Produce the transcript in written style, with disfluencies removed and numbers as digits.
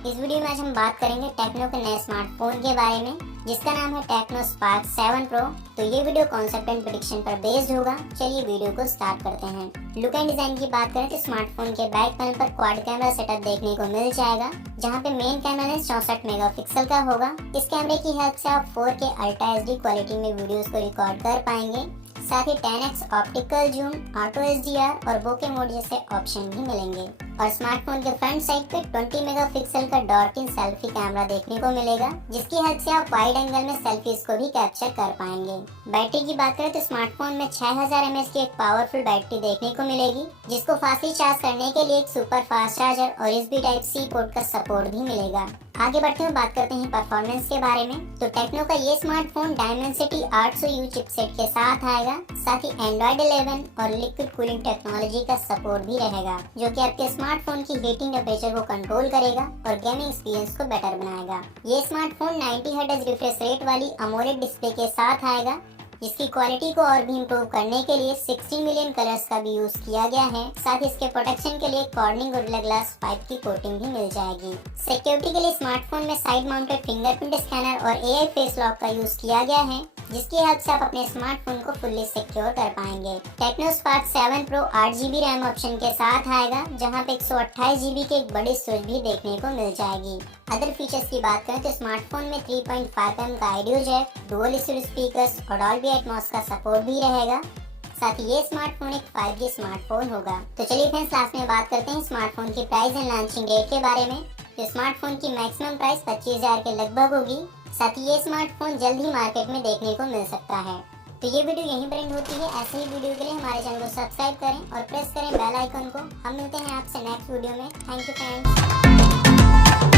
इस वीडियो में आज हम बात करेंगे टेक्नो के नए स्मार्टफोन के बारे में जिसका नाम है टेक्नो स्पार्क 7 प्रो। तो ये वीडियो कॉन्सेप्ट एंड प्रेडिक्शन पर बेस्ड होगा। चलिए वीडियो को स्टार्ट करते हैं। लुक एंड डिजाइन की बात करें तो स्मार्टफोन के बैक पैनल पर क्वाड कैमरा सेटअप देखने को मिल जाएगा, जहां पे मेन कैमरा लेंस 64 मेगापिक्सल का होगा। इस कैमरे की हेल्प से आप 4K अल्ट्रा एचडी क्वालिटी में वीडियोस को रिकॉर्ड कर पाएंगे। साथ ही 10x optical zoom, auto HDR और बोके मोड जैसे ऑप्शन भी मिलेंगे। और स्मार्टफोन के फ्रंट साइड पे 20 मेगापिक्सल का डॉर्क इन सेल्फी कैमरा देखने को मिलेगा, जिसकी हेल्प से आप वाइड एंगल में सेल्फीज को भी कैप्चर कर पाएंगे। बैटरी की बात करें तो स्मार्टफोन में 6000 mAh की एक पावरफुल बैटरी देखने को मिलेगी, जिसको फास्टली चार्ज करने के लिए एक सुपर फास्ट चार्जर और USB Type-C पोर्ट का सपोर्ट भी मिलेगा। आगे बढ़ते हुए बात करते हैं परफॉर्मेंस के बारे में। तो टेक्नो का ये स्मार्टफोन डायमेंसिटी 800U चिपसेट के साथ आएगा। साथ ही Android 11 और लिक्विड कूलिंग टेक्नोलॉजी का सपोर्ट भी रहेगा, जो कि आपके स्मार्टफोन की हीटिंग टेम्परेचर को कंट्रोल करेगा और गेमिंग एक्सपीरियंस को बेटर बनाएगा। ये स्मार्टफोन 90 हर्ट्ज रिफ्रेश रेट वाली AMOLED डिस्प्ले के साथ आएगा, जिसकी क्वालिटी को और भी इम्प्रूव करने के लिए 16 मिलियन कलर्स का भी यूज किया गया है। साथ ही इसके प्रोटेक्शन के लिए कॉर्निंग गोरिल्ला ग्लास 5 की कोटिंग भी मिल जाएगी। सिक्योरिटी के लिए स्मार्टफोन में साइड माउंटेड फिंगरप्रिंट स्कैनर और AI फेस लॉक का यूज किया गया है, जिसकी हेल्प से आप अपने स्मार्टफोन को फुल्ली सिक्योर कर पाएंगे। Tecno Spark 7 pro 8GB RAM option के साथ आएगा, जहां पे 128GB की एक बड़ी स्टोरेज भी देखने को मिल जाएगी। अदर फीचर्स की बात करें तो स्मार्टफोन में 3.5mm का audio jack, dual studio speakers और डॉल्बी एटमॉस का सपोर्ट भी रहेगा। साथ ही ये स्मार्टफोन एक 5G स्मार्टफोन होगा। तो चलिए फ्रेंड्स, लास्ट में बात करते हैं स्मार्टफोन की प्राइस एंड लॉन्चिंग डेट के बारे में। तो स्मार्टफोन की मैक्सिमम प्राइस 25,000 के लगभग होगी। साथ ही ये स्मार्टफोन जल्द ही मार्केट में देखने को मिल सकता है। तो ये वीडियो यहीं पर एंड होती है। ऐसे ही वीडियो के लिए हमारे चैनल को सब्सक्राइब करें और प्रेस करें बेल आइकन को। हम मिलते हैं आपसे नेक्स्ट वीडियो में। Thank you friends.